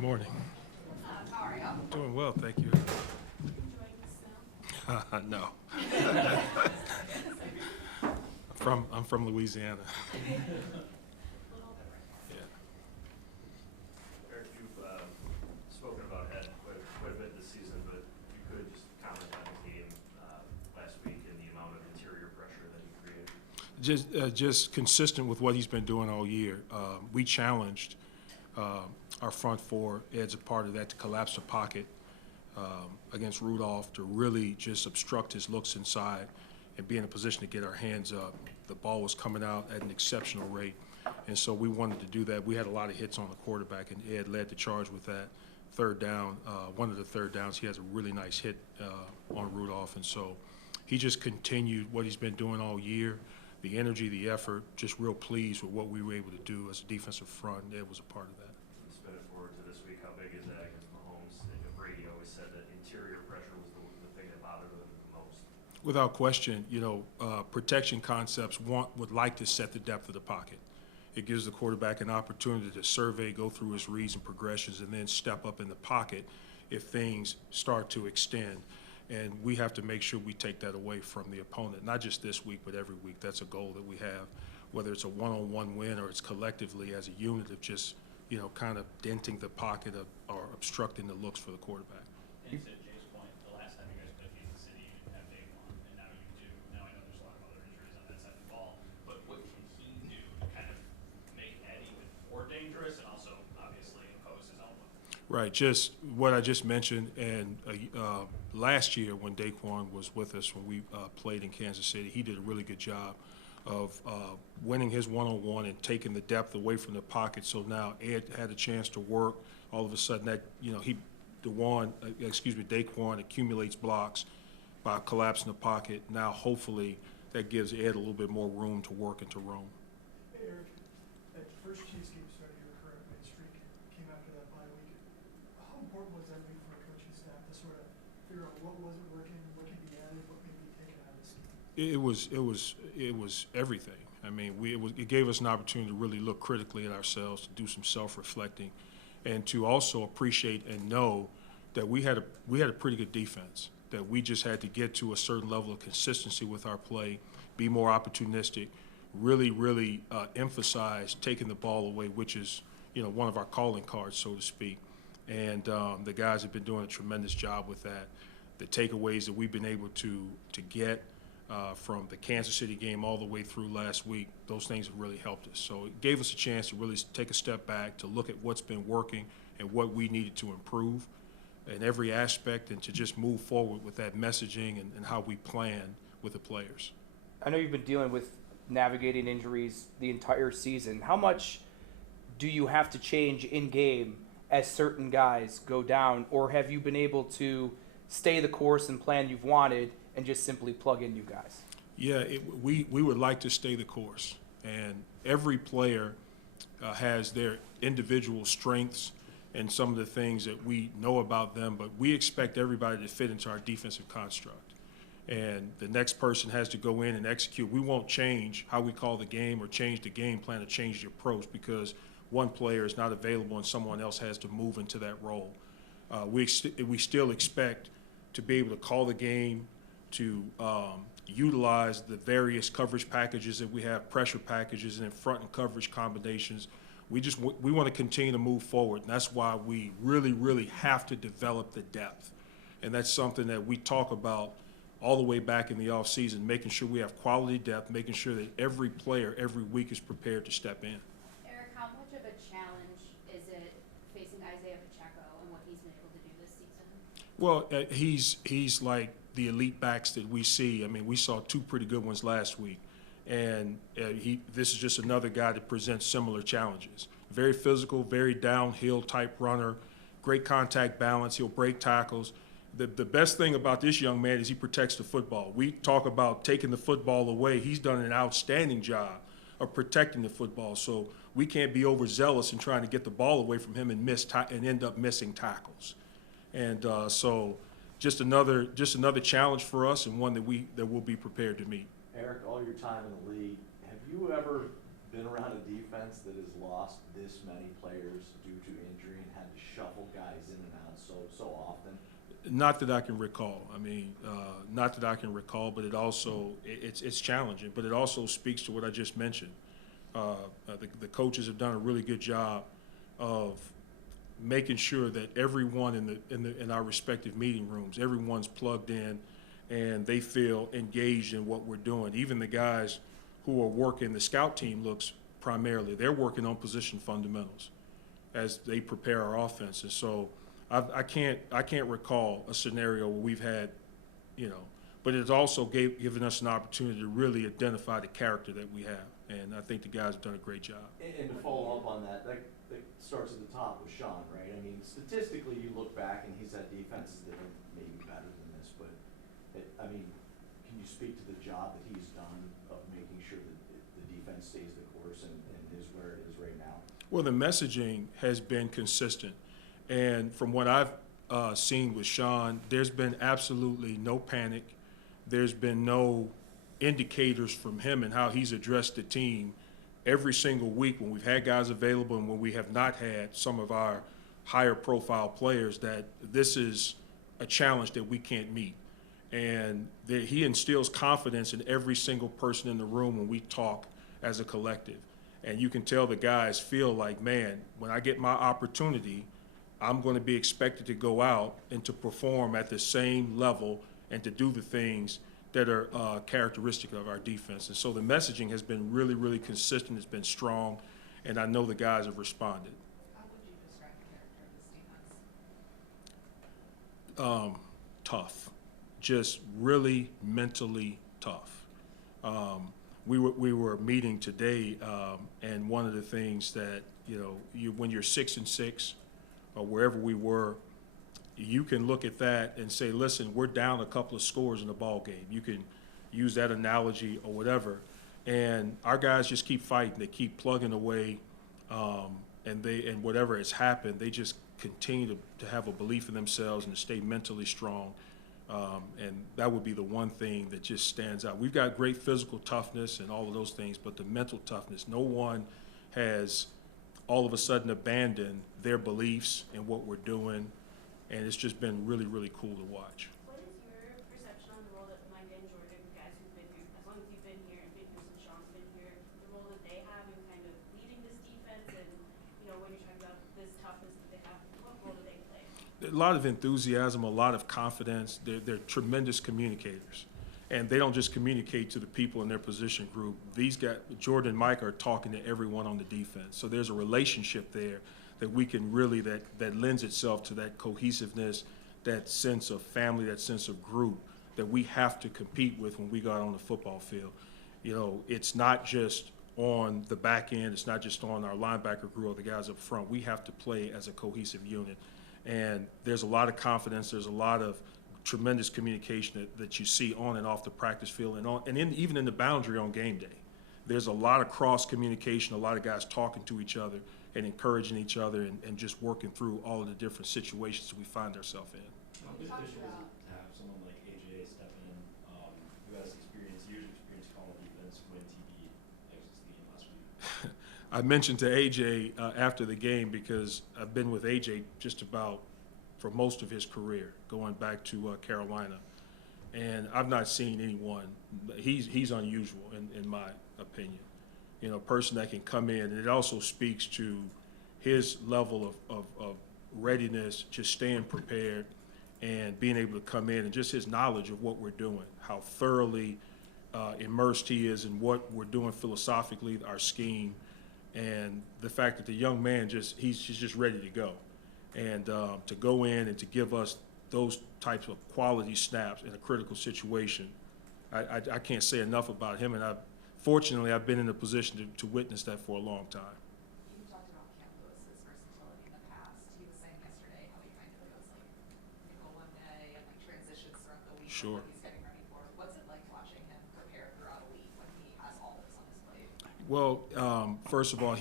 Good morning. How are you? Doing well, thank you. Enjoying the snow? No. I'm from Louisiana. A little bit right Yeah. Eric, you've spoken about Ed quite a bit this season, but if you could just comment on the game last week and the amount of interior pressure that he created. Just consistent with what he's been doing all year. We challenged our front four, Ed's a part of that, to collapse the pocket against Rudolph, to really just obstruct his looks inside and be in a position to get our hands up. The ball was coming out at an exceptional rate, and so we wanted to do that. We had a lot of hits on the quarterback, and Ed led the charge with that. Third down, one of the third downs, he has a really nice hit on Rudolph, and so he just continued what he's been doing all year. The energy, the effort, just real pleased with what we were able to do as a defensive front. Ed was a part of that. Spin it forward to this week. How big is that against Mahomes? And Brady always said that interior pressure was the thing that bothered him the most. Without question, protection concepts would like to set the depth of the pocket. It gives the quarterback an opportunity to survey, go through his reads and progressions, and then step up in the pocket if things start to extend. And we have to make sure we take that away from the opponent, not just this week, but every week. That's a goal that we have, whether it's a one-on-one win or it's collectively as a unit of just, kind of denting the pocket or obstructing the looks for the quarterback. And to Jay's point, the last time you guys played Kansas City, you didn't have Daquan, and now you do. Now I know there's a lot of other injuries on that side of the ball, but what can he do to kind of make Ed even more dangerous and also obviously impose his own one? Right, just what I just mentioned, and last year when Daquan was with us, when we played in Kansas City, he did a really good job of winning his one-on-one and taking the depth away from the pocket. So now Ed had a chance to work. All of a sudden, that Daquan accumulates blocks by collapsing the pocket. Now, hopefully, that gives Ed a little bit more room to work and to roam. Hey, Eric, that first Chiefs game started your current win streak, came after that bye week. How important was that week for a coaching staff to sort of figure out what wasn't working, what could be added, what may be taken out of this game? It was everything. I mean, it gave us an opportunity to really look critically at ourselves, to do some self-reflecting, and to also appreciate and know that we had a pretty good defense, that we just had to get to a certain level of consistency with our play, be more opportunistic, really emphasize taking the ball away, which is one of our calling cards, so to speak. And the guys have been doing a tremendous job with that. The takeaways that we've been able to get from the Kansas City game all the way through last week, those things have really helped us. So it gave us a chance to really take a step back, to look at what's been working and what we needed to improve in every aspect, and to just move forward with that messaging and how we plan with the players. I know you've been dealing with navigating injuries the entire season. How much do you have to change in game as certain guys go down, or have you been able to stay the course and plan you've wanted and just simply plug in new guys? Yeah, we would like to stay the course, and every player has their individual strengths and some of the things that we know about them, but we expect everybody to fit into our defensive construct. And the next person has to go in and execute. We won't change how we call the game or change the game plan or change the approach because one player is not available and someone else has to move into that role. We still expect to be able to call the game, to utilize the various coverage packages that we have, pressure packages and front and coverage combinations. We want to continue to move forward, and that's why we really have to develop the depth. And that's something that we talk about all the way back in the offseason, making sure we have quality depth, making sure that every player every week is prepared to step in. Eric, how much of a challenge is it facing Isaiah Pacheco and what he's been able to do this season? Well, he's like the elite backs that we see. I mean, we saw two pretty good ones last week. And this is just another guy that presents similar challenges. Very physical, very downhill type runner, great contact balance. He'll break tackles. The best thing about this young man is he protects the football. We talk about taking the football away. He's done an outstanding job of protecting the football. So we can't be overzealous in trying to get the ball away from him and end up missing tackles. And so just another challenge for us, and one that we'll be prepared to meet. Eric, all your time in the league, have you ever been around a defense that has lost this many players due to injury and had to shuffle so often? Not that I can recall. I mean, not that I can recall, but it also, it's challenging, but it also speaks to what I just mentioned. The coaches have done a really good job of making sure that everyone in our respective meeting rooms, everyone's plugged in and they feel engaged in what we're doing. Even the guys who are working, the scout team looks primarily, they're working on position fundamentals as they prepare our offense. And so I can't recall a scenario where we've had, but it's also given us an opportunity to really identify the character that we have. And I think the guys have done a great job. And to follow up on that starts at the top with Sean, right? I mean, statistically, you look back and he's had defenses that are maybe better than this, but can you speak to the job that he's done of making sure that the defense stays the course and is where it is right now? Well, the messaging has been consistent. And from what I've seen with Sean, there's been absolutely no panic. There's been no indicators from him and how he's addressed the team every single week when we've had guys available and when we have not had some of our higher profile players, that this is a challenge that we can't meet. And he instills confidence in every single person in the room when we talk as a collective. And you can tell the guys feel like, man, when I get my opportunity, I'm going to be expected to go out and to perform at the same level and to do the things that are characteristic of our defense. And so the messaging has been really, really consistent. It's been strong, and I know the guys have responded. How would you describe the character of this defense? Tough, just really mentally tough. We were meeting today, and one of the things that, when you're 6-6 or wherever we were, you can look at that and say, listen, we're down a couple of scores in the ball game. You can use that analogy or whatever. And our guys just keep fighting. They keep plugging away, and whatever has happened, they just continue to have a belief in themselves and to stay mentally strong. And that would be the one thing that just stands out. We've got great physical toughness and all of those things, but the mental toughness, no one has all of a sudden abandoned their beliefs in what we're doing. And it's just been really, really cool to watch. What is your perception on the role that Mike and Jordan, guys who've been here, as long as you've been here and been here since Sean's been here, the role that they have in kind of leading this defense and, when you're talking about this toughness that they have, what role do they play? A lot of enthusiasm, a lot of confidence. They're tremendous communicators. And they don't just communicate to the people in their position group. These guys, Jordan and Mike, are talking to everyone on the defense. So there's a relationship there that we can really, that lends itself to that cohesiveness, that sense of family, that sense of group that we have to compete with when we go out on the football field. It's not just on the back end, it's not just on our linebacker group or the guys up front. We have to play as a cohesive unit. And there's a lot of confidence, there's a lot of tremendous communication that you see on and off the practice field even in the boundary on game day. There's a lot of cross communication, a lot of guys talking to each other and encouraging each other and just working through all of the different situations we find ourselves in. How beneficial is it to have someone like AJ step in, who has years of experience calling defense when TB exits the game last week? I mentioned to AJ after the game, because I've been with AJ just about for most of his career, going back to Carolina, and I've not seen anyone. He's unusual in my opinion. A person that can come in, and it also speaks to his level of readiness, just staying prepared and being able to come in, and just his knowledge of what we're doing, how thoroughly immersed he is in what we're doing philosophically, our scheme, and the fact that the young man he's just ready to go. And to go in and to give us those types of quality snaps in a critical situation, I can't say enough about him, and fortunately, I've been in a position to witness that for a long time. You talked about Cam Lewis's versatility in the past. He was saying yesterday how he kind of goes nickel one day and transitions throughout the week. Sure. What he's getting ready for. What's it like watching him prepare throughout a week when he has all this on his plate? Well, first of all,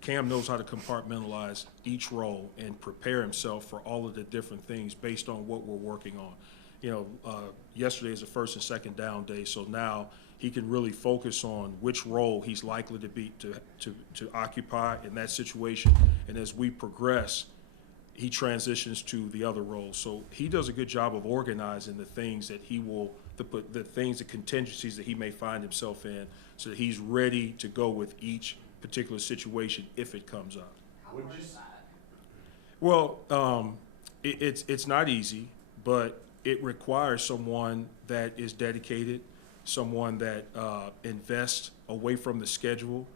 Cam knows how to compartmentalize each role and prepare himself for all of the different things based on what we're working on. Yesterday is the first and second down day, so now he can really focus on which role he's likely to occupy in that situation. And as we progress, he transitions to the other roles. So he does a good job of organizing the things that he will, the things, the contingencies that he may find himself in, so that he's ready to go with each particular situation if it comes up. How Would hard you is s- that? Well, it's not easy, but it requires someone that is dedicated, someone that invests away from the schedule,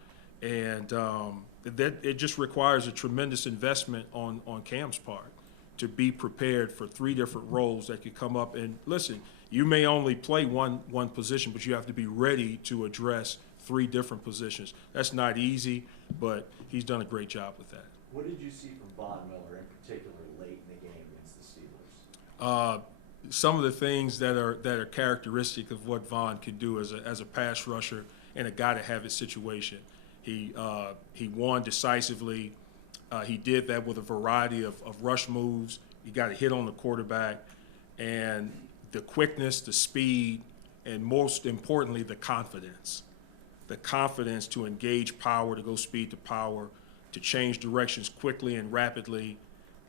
and that it just requires a tremendous investment on Cam's part to be prepared for 3 different roles that could come up. And listen, you may only play one position, but you have to be ready to address 3 different positions. That's not easy, but he's done a great job with that. What did you see from Von Miller in particular late in the game against the Steelers? Some of the things that are characteristic of what Vaughn can do as a pass rusher and a guy to have his situation. He won decisively. He did that with a variety of rush moves. He got a hit on the quarterback, and the quickness, the speed, and most importantly, the confidence. The confidence to engage power, to go speed to power, to change directions quickly and rapidly.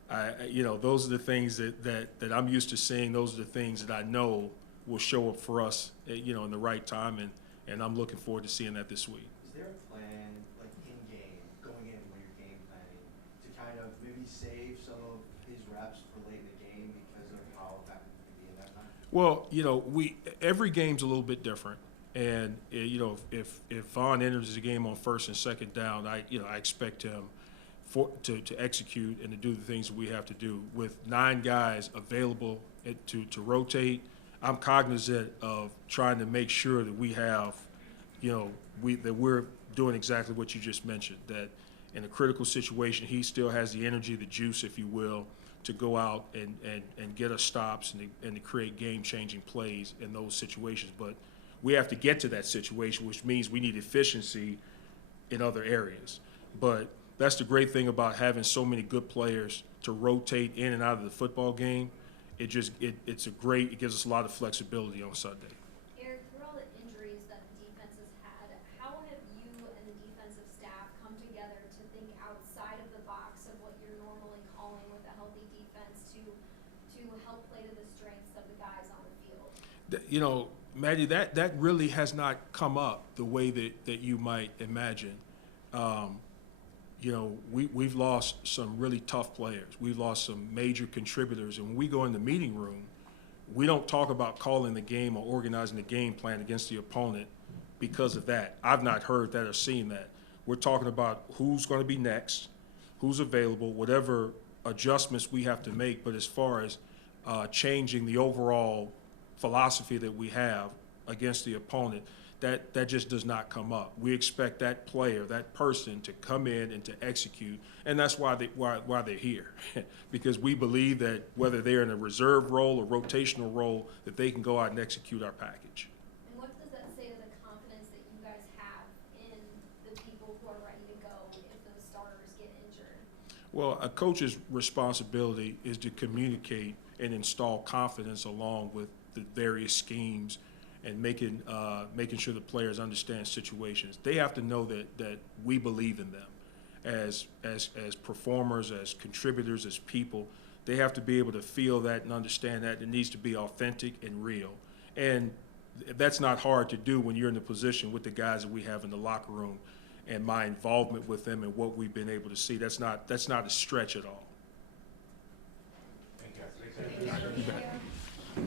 Those are the things that I'm used to seeing. Those are the things that I know will show up for us, in the right time, and I'm looking forward to seeing that this week. Is there a plan, like in-game, going in when you're game planning, to kind of maybe save some of his reps for late in the game because of how effective he can be in that time? Well, every game's a little bit different, and if Vaughn enters the game on 1st and 2nd down, I expect him to execute and to do the things that we have to do. With 9 guys available to rotate, I'm cognizant of trying to make sure that we have, that we're doing exactly what you just mentioned, that in a critical situation, he still has the energy, the juice, if you will, to go out and get us stops and to create game-changing plays in those situations. But we have to get to that situation, which means we need efficiency in other areas. But that's the great thing about having so many good players to rotate in and out of the football game. It gives us a lot of flexibility on Sunday. Eric, through all the injuries that the defense has had, how have you and the defensive staff come together to think outside of the box of what you're normally calling with a healthy defense to help play to the strengths of the guys on the field? Maddie, that really has not come up the way that you might imagine. We've lost some really tough players. We've lost some major contributors. And when we go in the meeting room, we don't talk about calling the game or organizing the game plan against the opponent because of that. I've not heard that or seen that. We're talking about who's going to be next, who's available, whatever adjustments we have to make. But as far as changing the overall philosophy that we have against the opponent, that just does not come up. We expect that player, that person, to come in and to execute, and that's why they're here, because we believe that whether they're in a reserve role or rotational role, that they can go out and execute our package. And what does that say to the confidence that you guys have in the people who are ready to go if those starters get injured? Well, a coach's responsibility is to communicate and install confidence along with the various schemes and making sure the players understand situations. They have to know that we believe in them as performers, as contributors, as people. They have to be able to feel that and understand that it needs to be authentic and real. And that's not hard to do when you're in the position with the guys that we have in the locker room and my involvement with them and what we've been able to see. That's not a stretch at all. Thank you. Thank you.